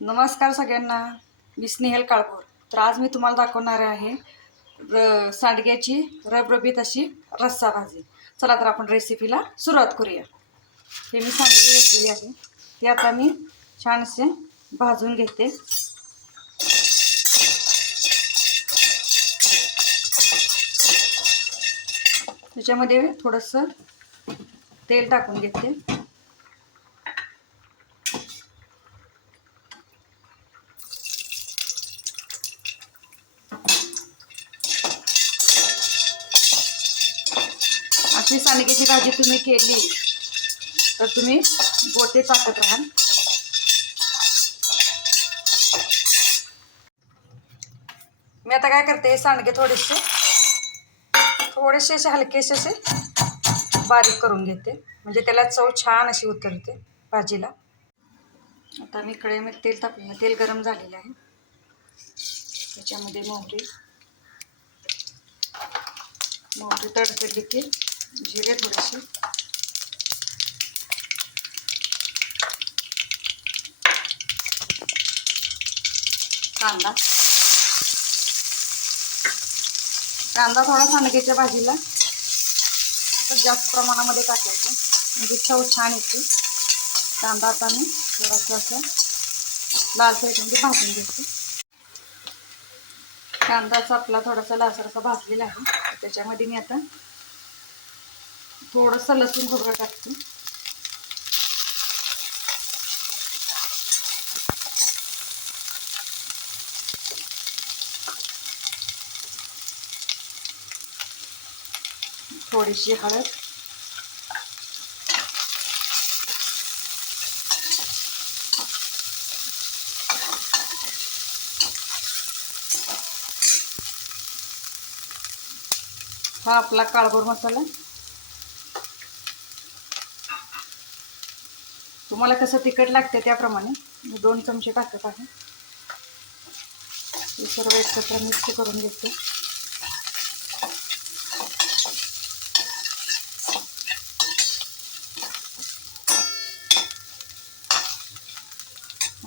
नमस्कार सगळ्यांना. मी स्नेहल काळभोर. तर आज मी तुम्हाला दाखवणार आहे र सांडग्याची रबरबीत अशी रस्सा भाजी. चला तर आपण रेसिपीला सुरुवात करूया. हे मी सांडगी घेतलेली आहे. ते आता मी छानसे भाजून घेते. त्याच्यामध्ये थोडंसं तेल टाकून घेते. अशी सांडग्याची भाजी तुम्ही केली तर तुम्ही बोटे टाकत राहाल मी आता काय करते सांडगे थोडेसे थोडेसे असे हलकेसे असे बारीक करून घेते. म्हणजे त्याला चव छान अशी उतरते भाजीला. आता मी कढईमध्ये तेल तापलेलं तेल गरम झालेलं आहे. त्याच्यामध्ये मोहरी मोहरी तडतडली की जिरे थोडेसे. कांदा. कांदा थोडा सांडग्याच्या भाजीला. जास्त प्रमाणामध्ये टाकायचं. म्हणजे चव छान येते. कांदा आता मी थोडासा असं लाल साईडमध्ये भाजून घेते. कांदाचा आपला थोडासा लालसरसा भाजलेला आहे. त्याच्यामध्ये मी आता थोडंसं लसूण खोबरं टाकते. थोडीशी हळद. हा आपला काळभोर मसाला. तुम्हाला कसं तिखट लागते त्याप्रमाणे मी दोन चमचे टाकत आहे. हे सर्व एकत्र मिक्स करून घेते.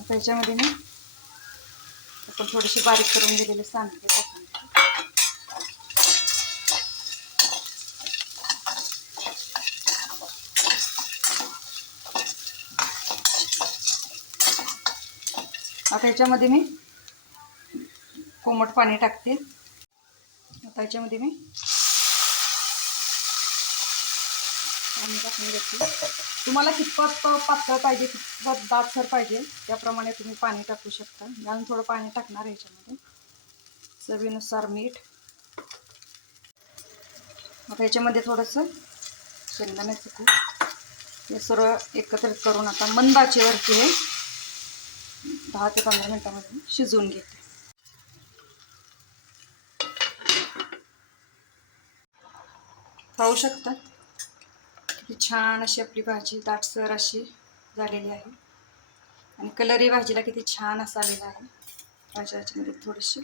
त्याच्यामध्ये मी आपण थोडीशी बारीक करून गेलेले सांडगे टाकून आता याच्यामध्ये मी कोमट पाणी टाकते. आता याच्यामध्ये मी पाणी टाकून देते तुम्हाला कितपत पातळ पाहिजे कितपत दाटसर पाहिजे त्याप्रमाणे तुम्ही पाणी टाकू शकता. मी अजून थोडं पाणी टाकणार आहे याच्यामध्ये. चवीनुसार मीठ. आता याच्यामध्ये थोडंसं शेंगदाण्याचं कूट हे सर्व एकत्रित करून आता मंदाचेवरती हे दहा ते पंधरा मिनटामध्ये शिजवून घेते. पाहू शकता किती छान अशी आपली भाजी दाटसर अशी झालेली आहे. आणि कलरही भाजीला किती छान असा आलेला आहे. भाजी याच्यामध्ये थोडीशी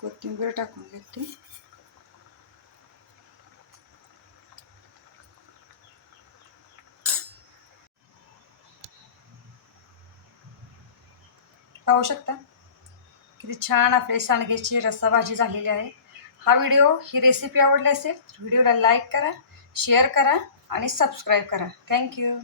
कोथिंबीर टाकून घेते. पाहू शकता. किती छान आपली सांडग्याची रस्सा भाजी झालेली आहे. हा व्हिडिओ ही रेसिपी आवडली असेल तर व्हिडिओला लाईक करा शेअर करा आणि सबस्क्राईब करा. थँक्यू